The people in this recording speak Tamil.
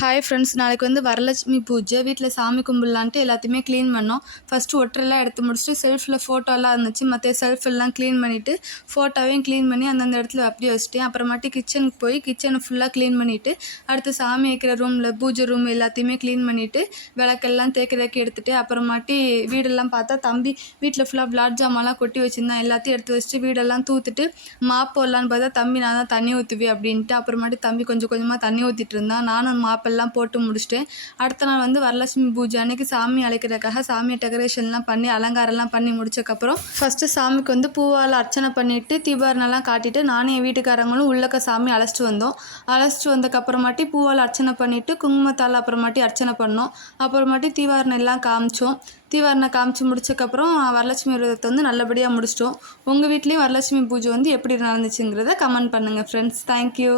ஹாய் ஃப்ரெண்ட்ஸ், நாளைக்கு வந்து வரலட்சுமி பூஜை. வீட்டில் சாமி கும்பிட்லான்ட்டு எல்லாத்தையுமே க்ளீன் பண்ணோம். ஃபஸ்ட்டு ஒட்டரெல்லாம் எடுத்து முடிச்சுட்டு செல்ஃபில் ஃபோட்டோலாம் இருந்துச்சு. மற்ற செல்ஃப் எல்லாம் க்ளீன் பண்ணிவிட்டு ஃபோட்டோவையும் க்ளீன் பண்ணி அந்தந்த இடத்துல அப்படியே வச்சுட்டேன். அப்புறமாட்டி கிச்சனுக்கு போய் கிச்சனை ஃபுல்லாக க்ளீன் பண்ணிவிட்டு அடுத்து சாமி வைக்கிற ரூமில் பூஜை ரூம் எல்லாத்தையுமே க்ளீன் பண்ணிவிட்டு விளக்கெல்லாம் தேய்க்கிறதுக்கு எடுத்துகிட்டு அப்புறமாட்டி வீடெல்லாம் பார்த்தா தம்பி வீட்டில் ஃபுல்லாக விளாட் ஜாமான்லாம் கொட்டி வச்சுருந்தான். எல்லாத்தையும் எடுத்து வச்சுட்டு வீடெல்லாம் தூத்துட்டு மாப் போடலான்னு பார்த்தா தம்பி நான் தான் தண்ணி ஊற்றுவேன் அப்படின்ட்டு அப்புறமாட்டி தம்பி கொஞ்சம் கொஞ்சமாக தண்ணி ஊற்றிட்டு இருந்தான். நானும் மாப்பெல்லாம் போட்டு முடிச்சிட்டேன். அடுத்த நாள் வந்து வரலட்சுமி பூஜை அன்னைக்கு சாமி அழைக்கிறதுக்காக சாமியை டெக்கரேஷன்லாம் பண்ணி அலங்காரம்லாம் பண்ணி முடிச்சக்கப்புறம் ஃபஸ்ட்டு சாமிக்கு வந்து பூவால் அர்ச்சனை பண்ணிவிட்டு தீபாரணெல்லாம் காட்டிட்டு நானும் என் வீட்டுக்காரங்களும் உள்ளக்க சாமி அழைச்சிட்டு வந்தோம். அழைச்சிட்டு வந்தக்கப்புறமாட்டி பூவால் அர்ச்சனை பண்ணிவிட்டு குங்குமத்தால் அப்புறமாட்டி அர்ச்சனை பண்ணோம். அப்புறமாட்டி தீபாரணம் எல்லாம் காமிச்சோம். தீபாரணை காமிச்சு முடிச்சக்கப்புறம் வரலட்சுமி விரதத்தை வந்து நல்லபடியாக முடிச்சிட்டோம். உங்கள் வீட்லேயும் வரலட்சுமி பூஜை வந்து எப்படி நடந்துச்சுங்கிறத கமெண்ட் பண்ணுங்கள் ஃப்ரெண்ட்ஸ். தேங்க்யூ.